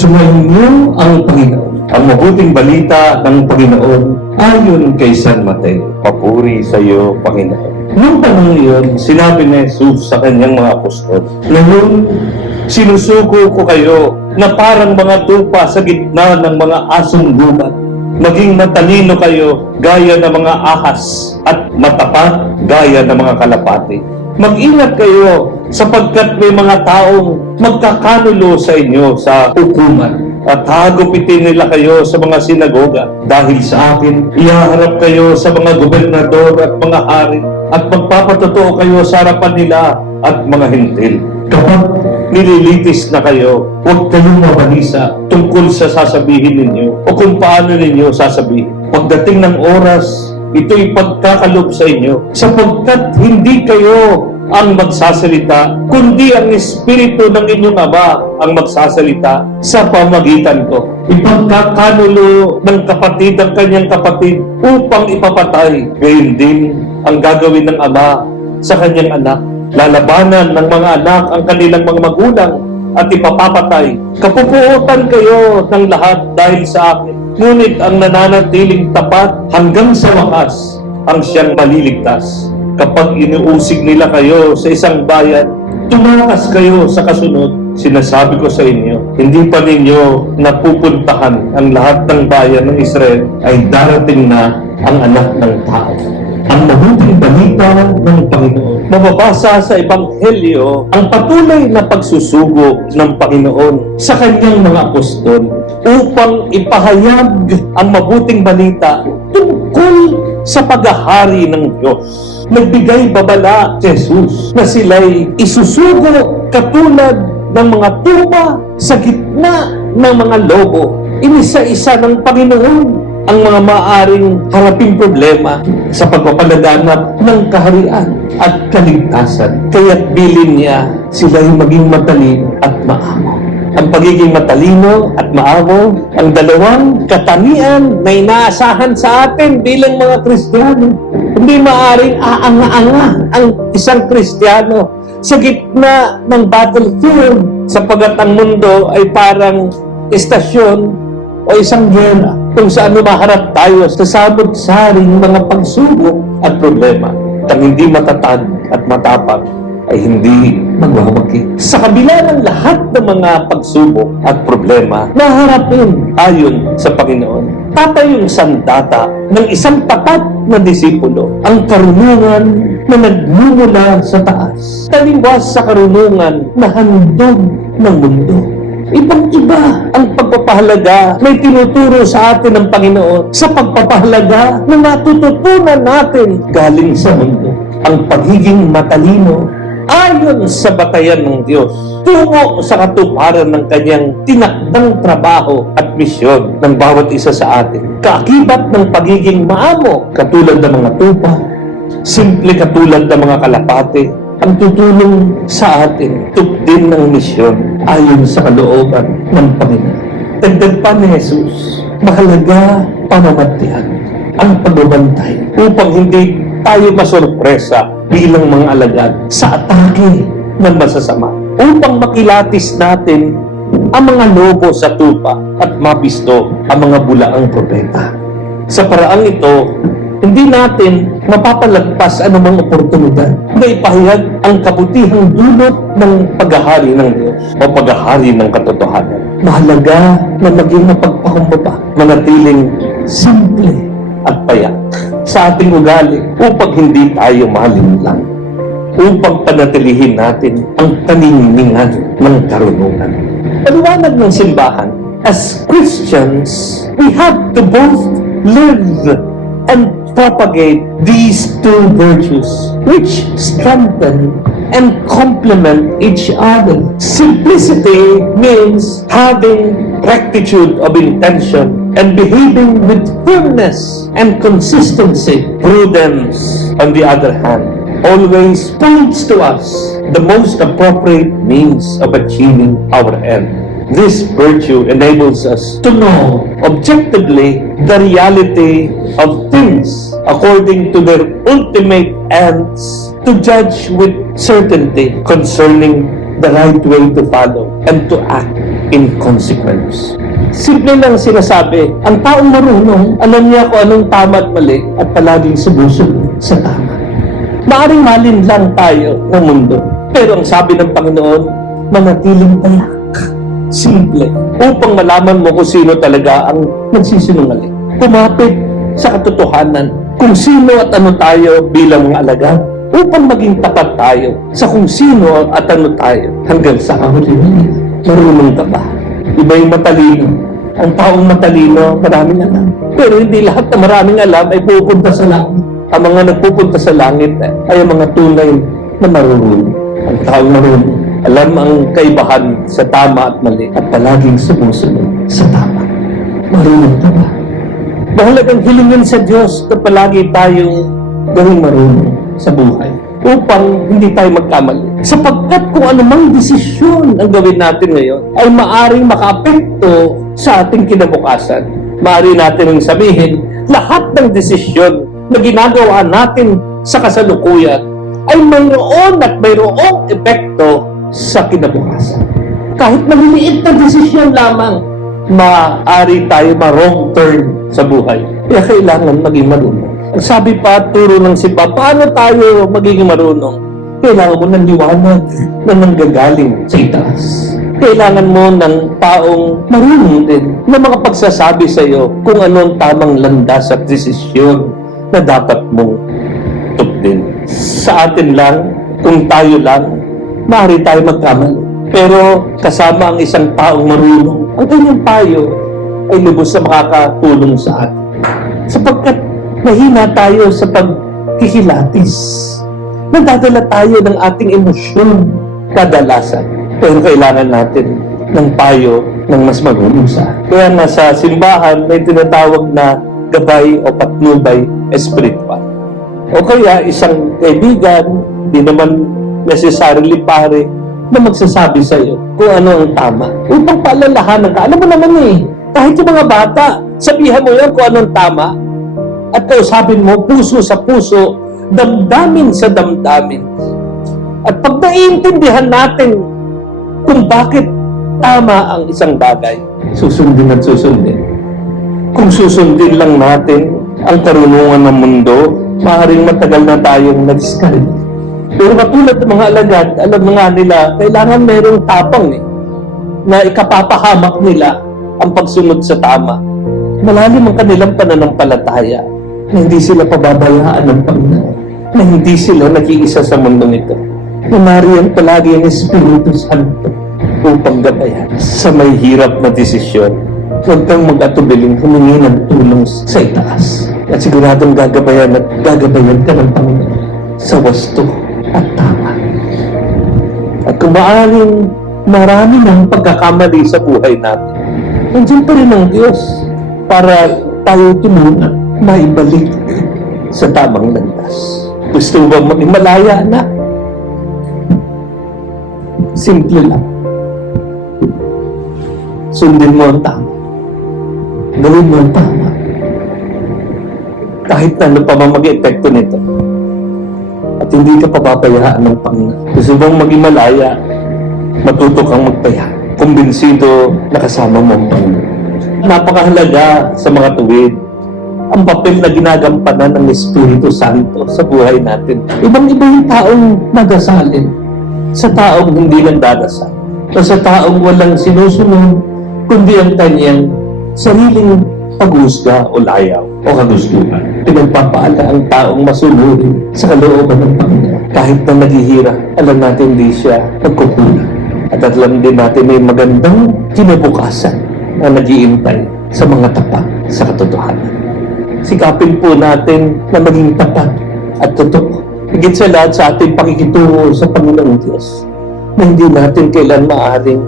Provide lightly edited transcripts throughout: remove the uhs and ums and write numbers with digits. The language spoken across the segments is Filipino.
Sumainyo ang Panginoon. Ang mabuting balita ng Panginoon ayon kay San Mateo. Papuri sa iyo, Panginoon. Noong panahon iyon, sinabi ni Jesus sa kanyang mga apostol, "Ngayon, sinusuko ko kayo na parang mga tupa sa gitna ng mga asong gubat. Maging matalino kayo gaya ng mga ahas at matapat gaya ng mga kalapati. Mag-ingat kayo sapagkat may mga taong magkakanulo sa inyo sa hukuman at hagupitin nila kayo sa mga sinagoga. Dahil sa akin, ihaharap kayo sa mga gobernador at mga hari at magpapatotoo kayo sa harapan nila at mga hintil. Kapag nililitis na kayo, huwag kayong mabalisa tungkol sa sasabihin ninyo o kung paano ninyo sasabihin. Pagdating ng oras, ito'y pagkakalob sa inyo, sapagkat hindi kayo ang magsasalita, kundi ang Espiritu ng inyong Ama ang magsasalita sa pamagitan ko. Ipagkakanulo ng kapatid ang kanyang kapatid upang ipapatay. Gayon din ang gagawin ng Ama sa kanyang anak. Lalabanan ng mga anak ang kanilang mga magulang at ipapapatay. Kapupuotan kayo ng lahat dahil sa akin. Ngunit ang nananatiling tapat hanggang sa wakas ang siyang maliligtas. Kapag inuusig nila kayo sa isang bayan, tumakas kayo sa kasunod. Sinasabi ko sa inyo, hindi pa ninyo napupuntahan ang lahat ng bayan ng Israel, ay darating na ang anak ng tao. Ang mabuting balita ng Panginoon. Mababasa sa Ebanghelyo ang patuloy na pagsusugo ng Panginoon sa kanyang mga apostol upang ipahayag ang mabuting balita tungkol sa paghahari ng Diyos. Nagbigay babala si Jesus na sila'y isusugo katulad ng mga tupa sa gitna ng mga lobo. Inisa-isa ng Panginoon ang mga maaring haraping problema sa pagpapalaganap ng kaharian at kaligtasan. Kaya't bilin niya sila'y maging matalino at maamo. Ang pagiging matalino at maamo, ang dalawang katangian na inaasahan sa atin bilang mga Kristiyano. Hindi maaaring aanga-anga ang isang Kristiyano sa gitna ng battlefield, sapagat ang mundo ay parang istasyon o isang gera kung saan maharap tayo sa sabot-saring mga pagsubok at problema. Ang hindi matatag at matapang ay hindi magwawagi. Sa kabila ng lahat ng mga pagsubok at problema na harapin ayon sa Panginoon, tatayong sandata ng isang tapat na disipulo, ang karunungan na nagmumula sa taas, taliwas sa karunungan na handog ng mundo. Ibang-iba ang pagpapahalaga na tinuturo sa atin ng Panginoon sa pagpapahalaga na natututunan natin galing sa mundo. Ang pagiging matalino ayon sa batayan ng Diyos, tungo sa katuparan ng kanyang tinakdang trabaho at misyon ng bawat isa sa atin. Kaakibat ng pagiging maamo, katulad ng mga tupa, simple katulad ng mga kalapate, ang tutulong sa atin, tupdin ng misyon ayon sa kalooban ng Panginoon. Dagdag pa ni Jesus, mahalaga pamamatyan ang pagbabantay upang hindi tayo masorpresa bilang mga alagad sa atake ng masasama, upang makilatis natin ang mga lobo sa tupa at mabisto ang mga bulaang propeta. Sa paraang ito, hindi natin mapapalagpas anumang oportunidad na ipahayag ang kabutihang dulot ng paghahari ng Diyos o paghahari ng katotohanan. Mahalaga na maging mapagpakumbaba, manatiling simple at payak sa ating ugali upang hindi tayo malinlang, upang panatilihin natin ang kaniningan ng karunungan. Paliwanag ng simbahan, as Christians, we have to both live and propagate these two virtues which strengthen and complement each other. Simplicity means having rectitude of intention and behaving with firmness and consistency. Prudence, on the other hand, always points to us the most appropriate means of achieving our end. This virtue enables us to know objectively the reality of things according to their ultimate ends, to judge with certainty concerning the right way to follow and to act inconsequence. Simple lang sinasabi, ang taong marunong, alam niya kung anong tama at mali at palaging sumusunod sa tama. Maaring malin lang tayo ng mundo, pero ang sabi ng Panginoon, manatiling tayak. Simple. Upang malaman mo kung sino talaga ang nagsisinungaling. Kumapit sa katotohanan kung sino at ano tayo bilang mga alagad upang maging tapat tayo sa kung sino at ano tayo hanggang sa kahuli. Marunong ka ba? Iba yung matalino. Ang taong matalino, maraming alam. Pero hindi lahat na maraming alam ay pupunta sa langit. Ang mga nagpupunta sa langit ay ang mga tunay na marunong. Ang taong marunong, alam ang kaibahan sa tama at mali at palaging sumusunod sa tama. Marunong ka ba? Mahalagang hilingin sa Diyos na palagi tayong gawing marunong sa buhay upang hindi tayo magkamali. Sapagkat kung anumang desisyon ang gawin natin ngayon ay maaring makaapekto sa ating kinabukasan. Maaari natin sabihin, lahat ng desisyon na ginagawa natin sa kasalukuyan ay mayroon at mayroong epekto sa kinabukasan. Kahit maliliit na desisyon lamang, maaari tayo ma-wrong turn sa buhay. Kaya kailangan maging marunong. Ang sabi pa, turo ng Sipa, paano tayo magiging marunong? Kailangan mo ng liwanag na nanggagaling sa itaas. Kailangan mo ng taong marunong din na makapagsasabi sa iyo kung anong tamang landas at desisyon na dapat mong tupdin. Sa atin lang, kung tayo lang, maaari tayo magkamali. Pero kasama ang isang taong marunong, ang kanyang payo ay lubos na makakatulong sa atin. Sapagkat mahina tayo sa pagkikilatis. Nadadala tayo ng ating emosyon kadalasan. Pero kailangan natin ng payo ng mas marunong sa atin. Kaya nga sa simbahan may tinatawag na gabay o patnubay espiritual. O kaya isang kaibigan, di naman necessarily pare, na magsasabi sa iyo kung ano ang tama. Upang paalalahanan ka. Alam mo naman kahit yung mga bata, sabihan mo yan kung anong tama at kausapin mo puso sa puso, damdamin sa damdamin. At pag naiintindihan natin kung bakit tama ang isang bagay, susundin at susundin. Kung susundin lang natin ang karunungan ng mundo, maaaring matagal na tayong na-discourage. Pero katulad ng mga alagad, alam na nga nila, kailangan mayroong tapang na ikapapahamak nila ang pagsunod sa tama. Malalim ang kanilang pananampalataya na hindi sila pababayaan ng Panginoon, na hindi sila nag-iisa sa mundong ito. Na nariyan palagi ang Espiritu Santo upang gabayan sa may hirap na desisyon. Huwag kang mag-atubiling humingi ng tulong sa itaas. At siguradong gagabayan ka ng Panginoon sa wasto at tama. At kung maaaring marami ng pagkakamali sa buhay natin, nandiyan pa rin ang Diyos para tayo tulungan maibalik sa tamang landas. Gusto mo bang maging malaya na? Simple lang. Sundin mo ang tama. Gawin mo ang tama. Kahit na ano pa man mag-epekto nito. At hindi ka papabayaan ng Panginoon. Gusto bang maging malaya, matuto kang magpaya. Kumbinsido na kasama mo ang Panginoon. Napakahalaga sa mga tuwid ang papel na ginagampanan ng Espiritu Santo sa buhay natin. Ibang-iba yung taong nagasalin sa taong hindi nagdadasal. O sa taong walang sinusunod, kundi ang kanyang sariling paghusga o layaw o kagustuhan. Pinagpapaala ang taong masunurin sa kalooban ng Panginoon. Kahit na naghihirap, alam natin hindi siya nagkukulang. At alam din natin may magandang kinabukasan na nag-iintay sa mga tapat sa katotohanan. Sikapin po natin na maging tapat at totoo. Higit sa lahat sa ating pakikitungo sa Panginoong Diyos na hindi natin kailan maaaring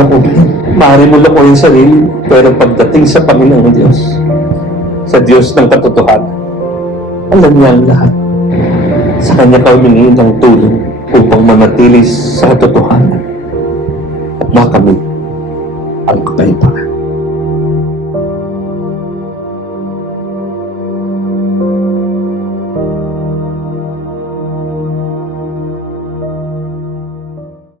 lakuin. Maaaring mo lakuin sarili, pero pagdating sa Panginoong Diyos, sa Diyos ng katotohanan, alam niya ang lahat. Sa Kanya ka humingi ng tulong upang manatili sa katotohanan at makamit ang kapayapaan.